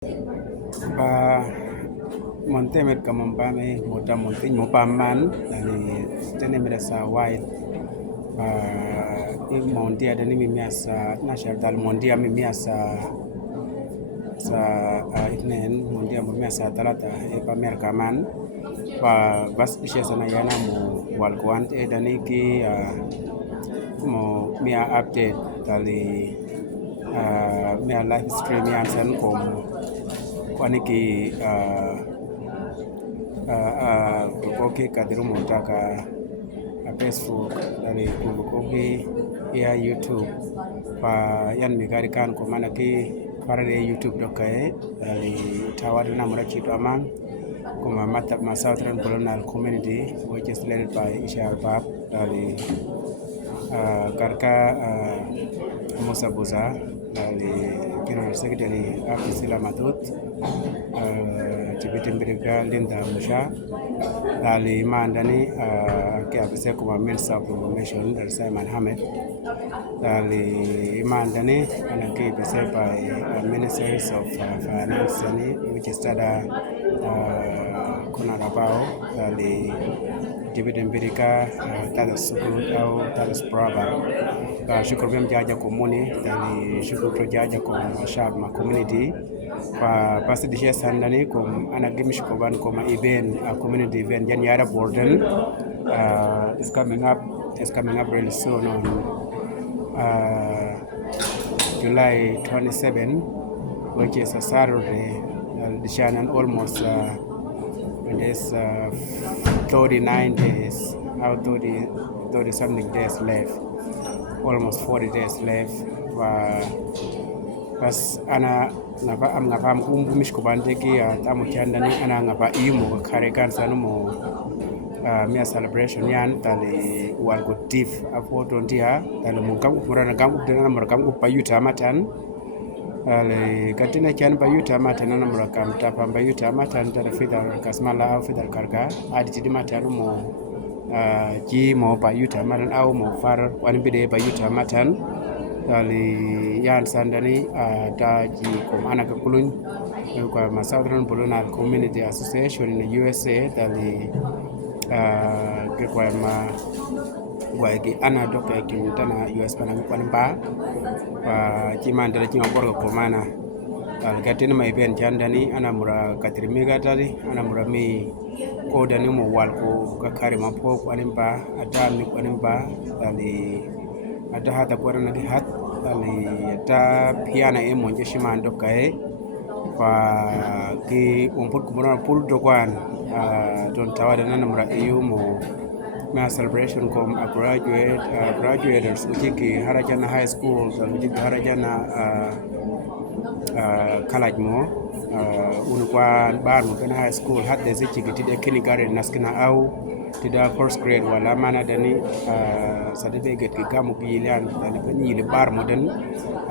Ba Montemet kamompame mota montin mopaman dari tene merasa wide mondia dani mimiasa national mondia mimiasa sa itnen mondia mimiasa talata pamer kaman bas ishe sana yana mo walkwant dani ki mo mia update tali mia live stream yan san kom kwaniki kukoki kadiri montaka Facebook dari kukoki ya YouTube pa yan migari kan ko manaki parade YouTube dokae dari tawad na murachito amang kuma ma Southern Colonial Community which is led by Isha Bab dari Karka Musa Buza dari General Secretary Afisila Matut Tibitimbrika Linda Musha dari Mandani Kiafise kuma Minister of Information dari Simon Hamed dari Mandani anaki bise by Ministers of Finance which is tada Kunarabao dari Tibitimbrika tada Sukut au tada Spraba syukur jaja komuni dari syukur jaja kom shab ma community pa pasti di sandani kom anak gimish koban koma event community event jan yara borden is coming up really soon on July 27 which is a Saturday the Shannon almost there's 39 days out 30 something days left, almost 40 days left. Pas ana ngapa mkumbumish kubandeki tamu kiandani ana ngapa imu karekan sanu mo mia celebration yan tali walgotif apoto ndia tali mungkam kurana kam dana marakam upayuta matan ale katina kian bayuta matan na marakam tapa bayuta matan tali fidal kasmala au fidal karga adi tidi matan mo ji mo bayuta matan au mo far wani bide bayuta matan ali yan sandani da ji kom anaka kulun kwa Southern Colonial Community Association in the USA dali kwa wagi ana doka kimtana US pana kwanimba chimandala chimaborga komana algatina mai ben jandani ana mura katrimiga tadi ana mura mi ko dani mo walko kakare mapo kwanimba ata mi kwanimba dali ata hata kwarana ki hat dali ata piana e monje shimando kae pa ki umput kumona pul dokwan don tawada nana mura EU mo ma celebration kom graduates ujiki Harajana High School ujiki Harajana college mo unukwa baru kana high school hadde zichi gitide kindergarten naskina au tida first grade wala mana dani certificate ki gamu bilan dani bani le bar modern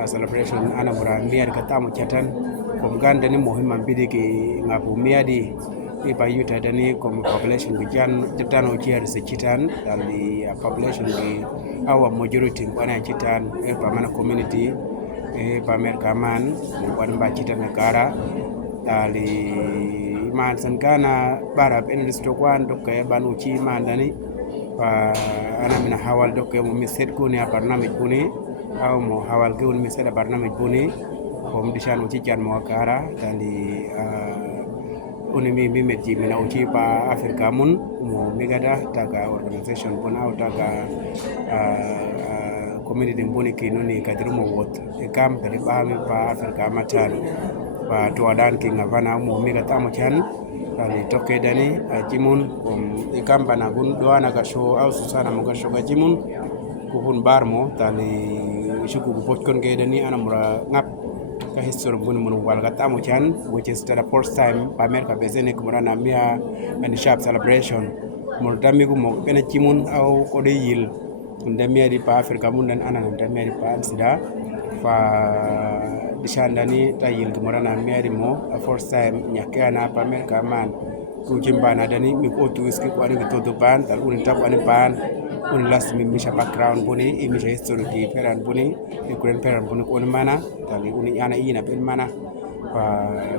celebration ana mura miyar katamu chatan kom ganda ni muhimman bidiki ngabu miyadi iba yuta dani kom population bijan titano chiar se chitan dali population di our majority bana chitan pamana community pamer kaman wan ba chitan negara dali man sankana barab en listokwan dokke banu chi mandani ana mina hawal dokke mo miset ko ne barnamij buni aw mo hawal ko mi seda barnamij buni kom dishan ci jan mo kara dali unimi meji mina uchi pa Afrika mun mo megada taga organization bona taga community mboni kinuni kadru mo wot kam pali ba mi pa Afrika matan pa to adan ki ngavana mo megata mo chan ali toke dani jimun ikam bana gun doana ka show au susana mo ka show ga jimun kupun barmo tali shuku potkon ke dani ana mura ngap ka history mun walga tamo chan which is the first time America bezene kumana mia and sharp celebration murdami ko mo pena chimun au ko de yil ndamia di pa Africa mun dan ana ndamia di pa sida fa dishandani tayil kumana mia di mo first time nyakana pa America man ku jimbana dani mi ko tu iski ko ani to ban tal un tap ani ban un last mi misha background buni mi history di peran buni e kuren peran buni ko mana tali uni ana ina pen mana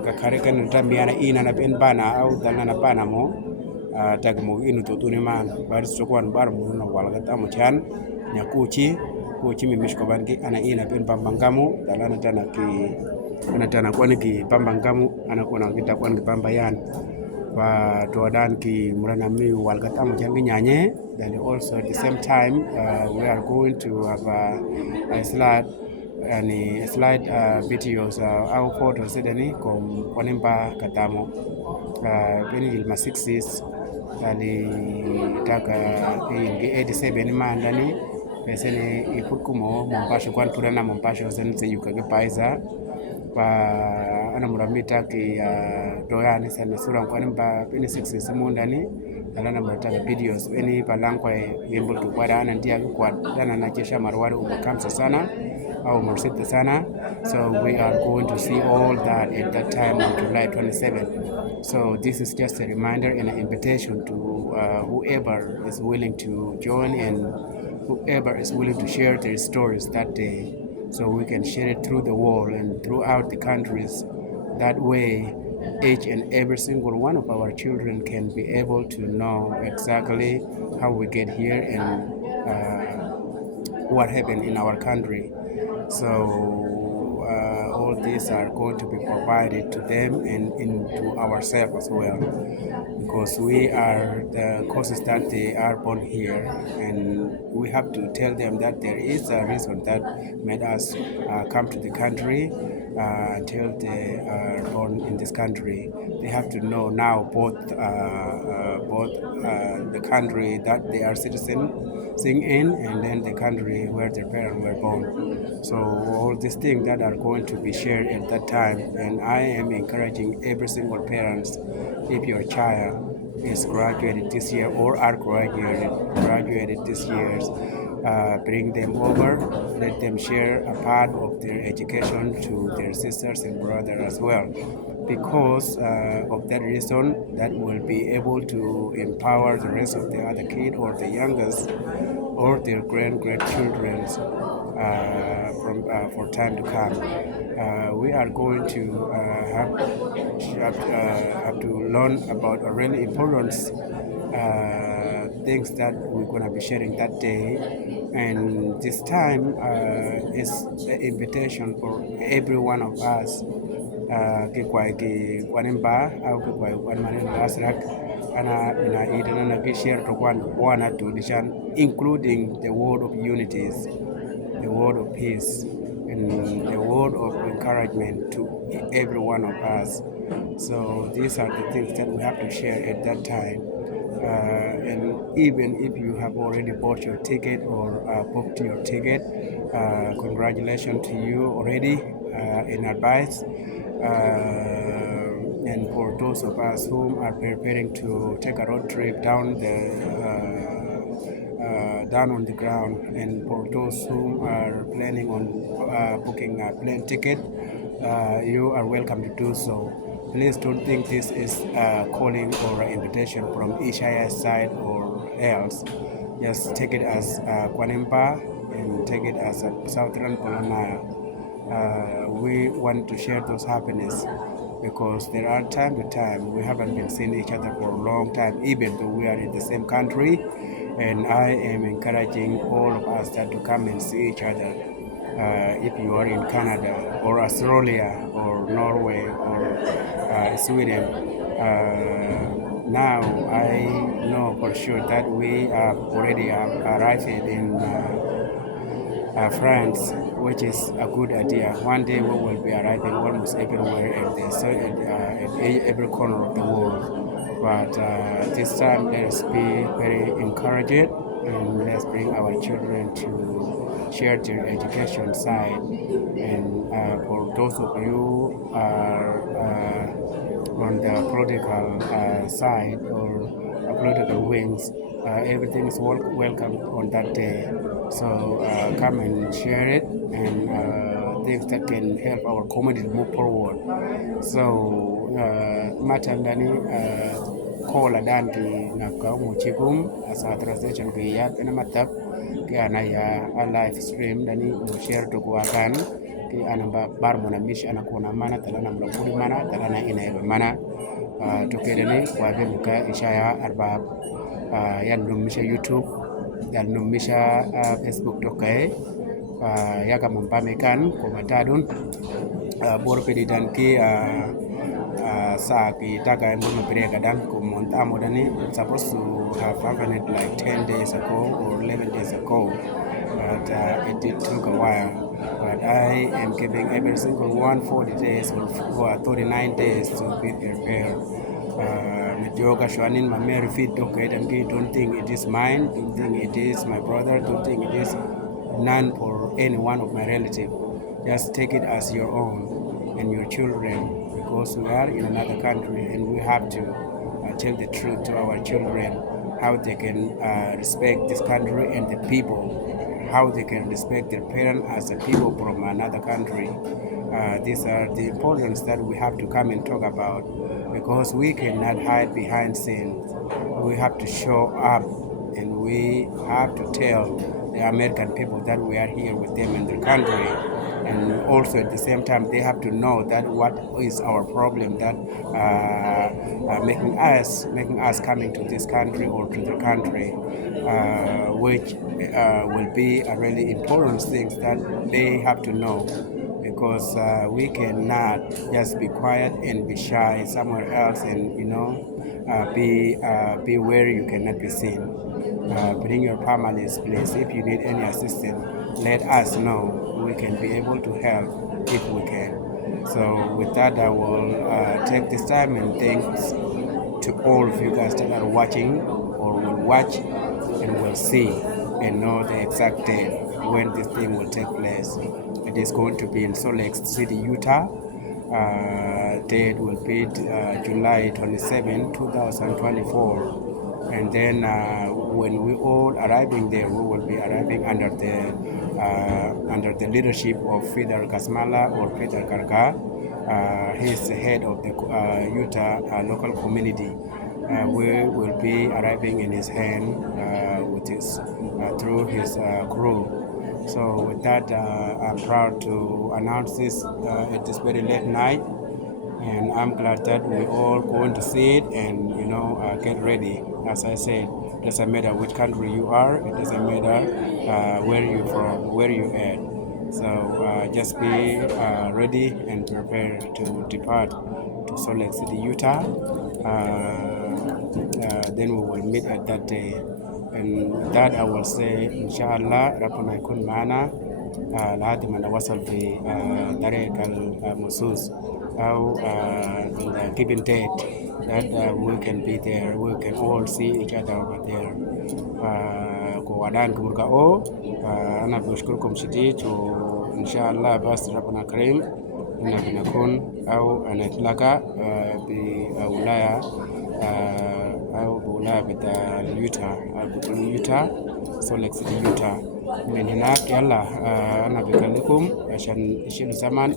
kakare kan tambiana ina na pen bana au dalana bana mo tagmo inu to tuniman bar sokwan bar mo no walga tamu chan nyakuchi kuchi mi mishko bangi ana ina pen pambangamu dalana tana ki ana tana kwani ki pambangamu ana kona kita kwani ki pambayan wa todan ki murana mi walga tamu chan gi nyanye. Then also at the same time we are going to have a slide videos au photos sedani kom kwanemba katamo beni ilma 6s ali taka ingi 87 mandani pesene ikukumo mompasho kwan purana mompasho sense yukage paiza pa ana muramita ki doyani sana sura kwanemba beni 6s mundani alana mutaka videos any palangwa able to kwada ana ndia kwa dana na kesha marwari umakamsa sana au morsite sana. So we are going to see all that at that time on July 27. So this is just a reminder and an invitation to whoever is willing to join and whoever is willing to share their stories that day, so we can share it through the world and throughout the countries. That way each and every single one of our children can be able to know exactly how we get here and what happened in our country. So all these are going to be provided to them and into ourselves as well, because we are the causes that they are born here, and we have to tell them that there is a reason that made us come to the country. Until they are born in this country, they have to know now both the country that they are citizens in, and then the country where their parents were born. So all these things that are going to be shared at that time, and I am encouraging every single parents, if your child is graduated this year or are graduated this year, bring them over, let them share a part of their education to their sisters and brothers as well, because of that reason that will be able to empower the rest of the other kid or the youngest or their grandchildren for time to come. We are going to have to learn about a really important things that we're going to be sharing that day. And this time is the invitation for every one of us kwanemba au kwan maneno asrak ana ina idana na kishare to one to dishan, including the word of unities, the word of peace, and the word of encouragement to every one of us. So these are the things that we have to share at that time. And even if you have already bought your ticket or booked your ticket, congratulations to you already in advance. And for those of us who are preparing to take a road trip down on the ground, and for those who are planning on booking a plane ticket, you are welcome to do so. Please don't think this is a calling or an invitation from Ishaya's side or else. Just take it as Kwanempa and take it as a Southern Polonaya. We want to share those happiness, because there are time to time we haven't been seeing each other for a long time, even though we are in the same country. And I am encouraging all of us that to come and see each other. If you are in Canada or Australia or Norway or Sweden, now I know for sure that we have already arrived in France, which is a good idea. One day we will be arriving almost everywhere in every corner of the world. But this time, let's be very encouraged, and let's bring our children to share their education side. And for those of you who are on the political side or political wings, everything is welcome on that day. So come and share it, and things that can help our community move forward. So matandani kola danti na kaumu chikum asa translation kiyat ina matap kaya na ya a live stream dani mo share to kuakan ki anamba bar mona mish anakuna mana talana mlakuri mana talana inaeba mana tokedani kwa bemuka ishaya arba yan numisha YouTube yan numisha Facebook tokae yaga mumpame kan komatadun bor pedidan ki sa ki taga mbono perega dan ko montamo dani supposed to have happened like 10 days ago or 11 days ago, but it took a while. But I am giving every single one 40 days or 39 days to be prepared. Medioga Shwanin Mameri feed don't think it is mine, don't think it is my brother, don't think it is none or any one of my relatives. Just take it as your own and your children, because we are in another country and we have to tell the truth to our children, how they can respect this country and the people, how they can respect their parents as a people from another country. These are the importance that we have to come and talk about, because we cannot hide behind scenes. We have to show up and we have to tell the American people that we are here with them in their country. And also at the same time, they have to know that what is our problem that making us coming to this country or to the country, which will be a really important things that they have to know, because we cannot just be quiet and be shy somewhere else and be where you cannot be seen. Bring your families, please. If you need any assistance, let us know. We can be able to help if we can. So with that, I will take this time and thanks to all of you guys that are watching or will watch and will see and know the exact date when this thing will take place. It is going to be in Salt Lake City, Utah. Date will be July 27, 2024. And then when we all arriving there, we will be arriving under the leadership of Fidel Kasmala or Fidel Karga. He's the head of the Utah local community. We will be arriving in his hand through his crew. So with that, I'm proud to announce this at this very late night. And I'm glad that we all going to see it and get ready. As I said, it doesn't matter which country you are, it doesn't matter where you're from, where you at. So just be ready and prepared to depart to Salt Lake City, Utah. Then we will meet at that day. And with that I will say, inshallah, Rabbuna yakun ma'ana لحد ما نوصل في طريق المسوس أو the given date that we can be there, we can all see each other over there. Kuwadan kumurkao أنا بشكركم شديد وإن شاء الله بس ربنا كريم إن بنكون أو نتلاقى بولاية أو بولاية بتاع يوتا Salt Lake City, Utah. من هناك يلا أنا بكلمكم عشان يشيل زمان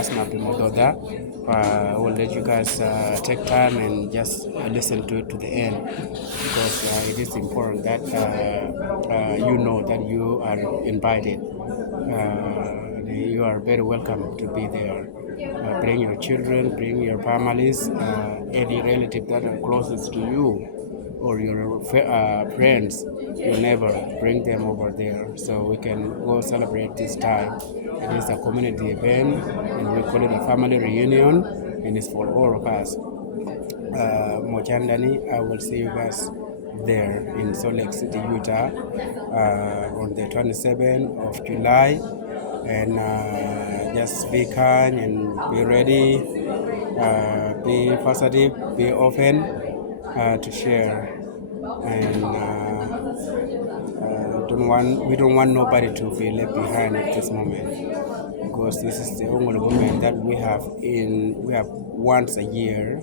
أسمع بالموضوع ده. I will let you guys take time and just listen to it to the end, because it is important that you know that you are invited. You are very welcome to be there. Bring your children, bring your families, any relative that are closest to you, or your friends, your neighbor, bring them over there so we can go celebrate this time. It is a community event and we call it a family reunion, and it's for all of us. Mochandani, I will see you guys there in Salt Lake City, Utah on the 27th of July. And just be kind and be ready, be positive, be open to share, and we don't want nobody to be left behind at this moment, because this is the only moment that we have once a year,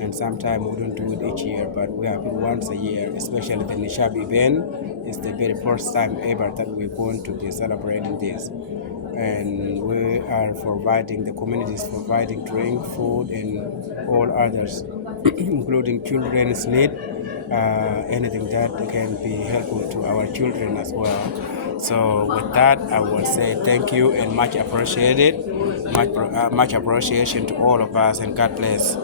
and sometimes we don't do it each year, but we have it once a year, especially the Nishab event. It's the very first time ever that we're going to be celebrating this. And we are providing, the community is providing drink, food, and all others, including children's need, anything that can be helpful to our children as well. So with that, I will say thank you and much appreciated, much appreciation to all of us, and God bless.